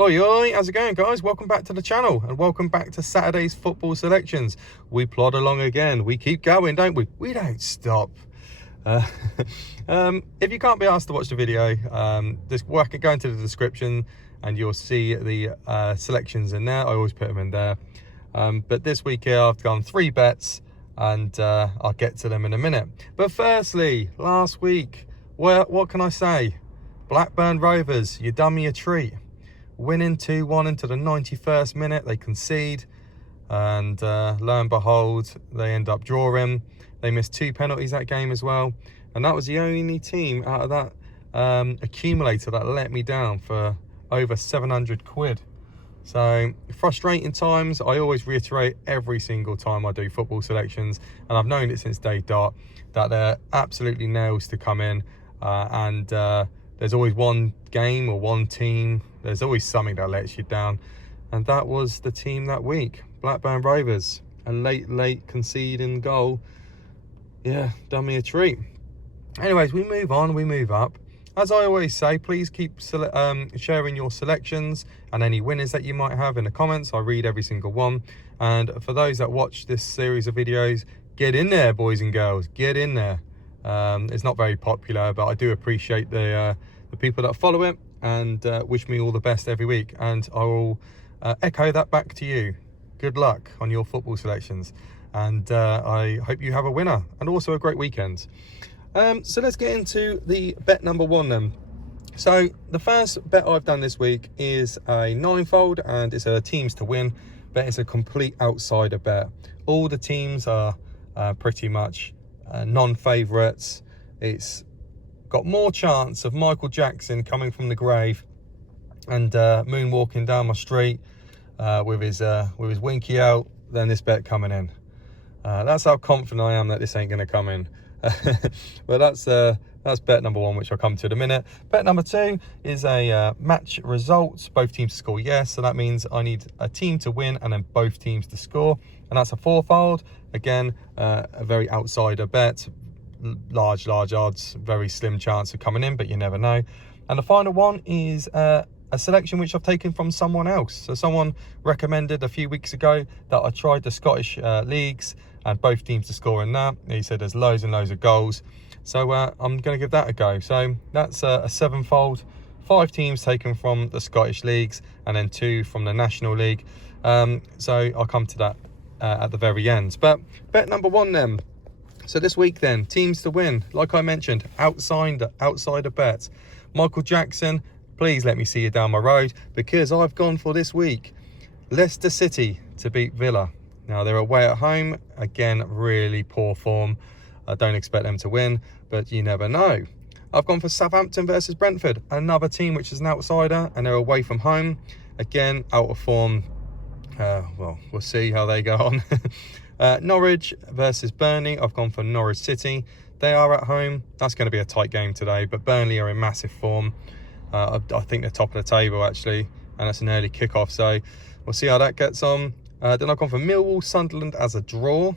Oi, oi, how's it going, guys? Welcome back to the channel and welcome back to Saturday's football selections. We plod along again. We keep going, don't we? We don't stop. If you can't be asked to watch the video, just go into the description and you'll see the selections in there. I always put them in there. But this week here, I've done 3 bets and I'll get to them in a minute. But firstly, last week, what can I say? Blackburn Rovers, you done me a treat. Winning 2-1 into the 91st minute, they concede, and lo and behold, they end up drawing. They missed 2 penalties that game as well, and that was the only team out of that accumulator that let me down for over 700 quid. So frustrating times. I always reiterate every single time I do football selections, and I've known it since day dot, that they're absolutely nails to come in, and there's always one game or one team. There's always something that lets you down. And that was the team that week. Blackburn Rovers. A late conceding goal. Yeah, done me a treat. Anyways, we move on, we move up. As I always say, please keep sharing your selections and any winners that you might have in the comments. I read every single one. And for those that watch this series of videos, get in there, boys and girls. Get in there. It's not very popular, but I do appreciate the people that follow it and wish me all the best every week, and I will echo that back to you. Good luck on your football selections, and I hope you have a winner and also a great weekend. So let's get into the bet number 1 then. So the first bet I've done this week is a 9-fold, and it's a teams to win, but it's a complete outsider bet. All the teams are pretty much non-favourites. It's got more chance of Michael Jackson coming from the grave and moonwalking down my street with his winky out than this bet coming in. That's how confident I am that this ain't going to come in. Well, that's bet number 1, which I'll come to in a minute. Bet number 2 is a match results, both teams to score yes. So that means I need a team to win and then both teams to score, and that's a 4-fold. Again, a very outsider bet. Large odds, very slim chance of coming in, but you never know. And the final one is a selection which I've taken from someone else. So someone recommended a few weeks ago that I tried the Scottish leagues and both teams to score in that. He said there's loads and loads of goals, so I'm going to give that a go. So that's a 7-fold, 5 teams taken from the Scottish leagues and then 2 from the National League. So I'll come to that at the very end. But bet number 1 then. So this week then, teams to win. Like I mentioned, outsider bet. Michael Jackson, please let me see you down my road, because I've gone for this week Leicester City to beat Villa. Now they're away at home. Again, really poor form. I don't expect them to win, but you never know. I've gone for Southampton versus Brentford, another team which is an outsider, and they're away from home. Again, out of form. Well, we'll see how they go on. Norwich versus Burnley. I've gone for Norwich City. They are at home. That's going to be a tight game today, but Burnley are in massive form. I think they're top of the table actually, and it's an early kickoff, so we'll see how that gets on. Then I've gone for Millwall Sunderland as a draw.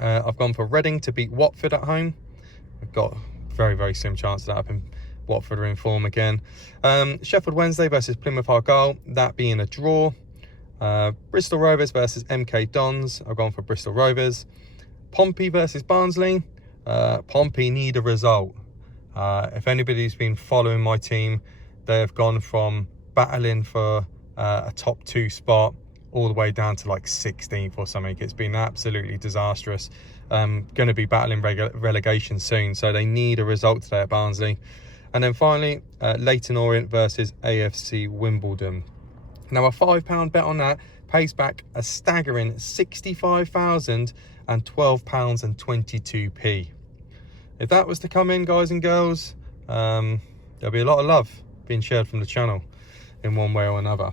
I've gone for Reading to beat Watford at home. I've got very slim chance of that happening. Watford are in form again. Sheffield Wednesday versus Plymouth Argyle, that being a draw. Bristol Rovers versus MK Dons. I've gone for Bristol Rovers. Pompey versus Barnsley. Pompey need a result. If anybody's been following my team, they have gone from battling for a top 2 spot all the way down to like 16th or something. It's been absolutely disastrous. Going to be battling relegation soon, so they need a result today at Barnsley. And then finally, Leyton Orient versus AFC Wimbledon. Now a £5 bet on that pays back a staggering £65,012.22. If that was to come in, guys and girls, there'll be a lot of love being shared from the channel in one way or another.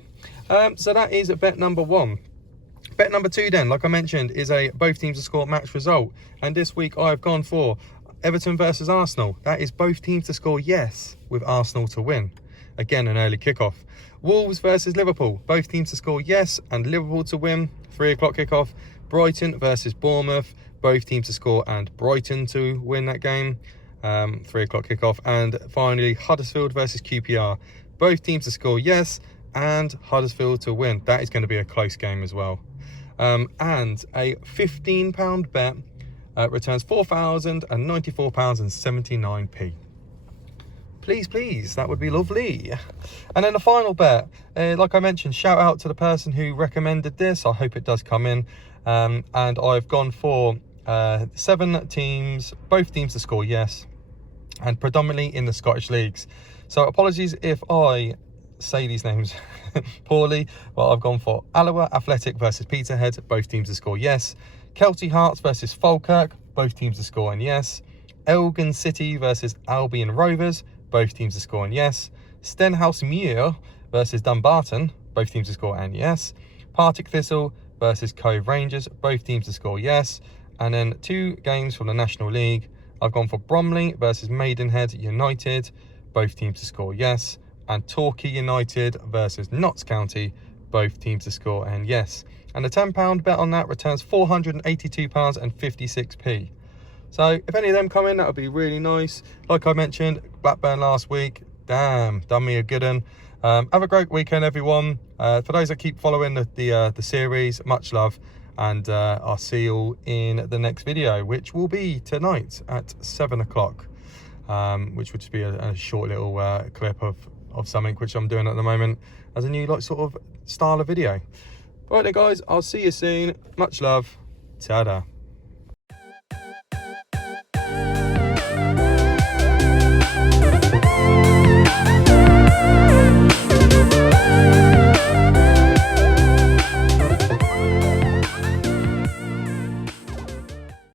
So that is bet number 1. Bet number 2 then, like I mentioned, is a both teams to score match result. And this week I've gone for Everton versus Arsenal. That is both teams to score yes, with Arsenal to win. Again, an early kickoff. Wolves versus Liverpool. Both teams to score yes and Liverpool to win. 3 o'clock kickoff. Brighton versus Bournemouth. Both teams to score and Brighton to win that game. 3 o'clock kickoff. And finally, Huddersfield versus QPR. Both teams to score yes, and Huddersfield to win. That is going to be a close game as well. And a £15 bet returns £4,094.79. Please, that would be lovely. And then the final bet, like I mentioned, shout out to the person who recommended this. I hope it does come in. And I've gone for 7 teams, both teams to score yes, and predominantly in the Scottish leagues. So apologies if I say these names poorly, but I've gone for Alloa Athletic versus Peterhead, both teams to score yes. Kelty Hearts versus Falkirk, both teams to score and yes. Elgin City versus Albion Rovers, both teams to score and yes. Stenhouse Muir versus Dumbarton, both teams to score and yes. Partick Thistle versus Cove Rangers, both teams to score yes. And then 2 games from the National League. I've gone for Bromley versus Maidenhead United, both teams to score yes. And Torquay United versus Notts County, both teams to score and yes. And the £10 bet on that returns £482.56. So if any of them come in, that would be really nice. Like I mentioned, Blackburn last week, damn, done me a good one. Have a great weekend, everyone. For those that keep following the series, much love. And I'll see you all in the next video, which will be tonight at 7 o'clock. Which would just be a short little clip of something which I'm doing at the moment as a new sort of style of video. Right there, guys, I'll see you soon. Much love. Ta-da.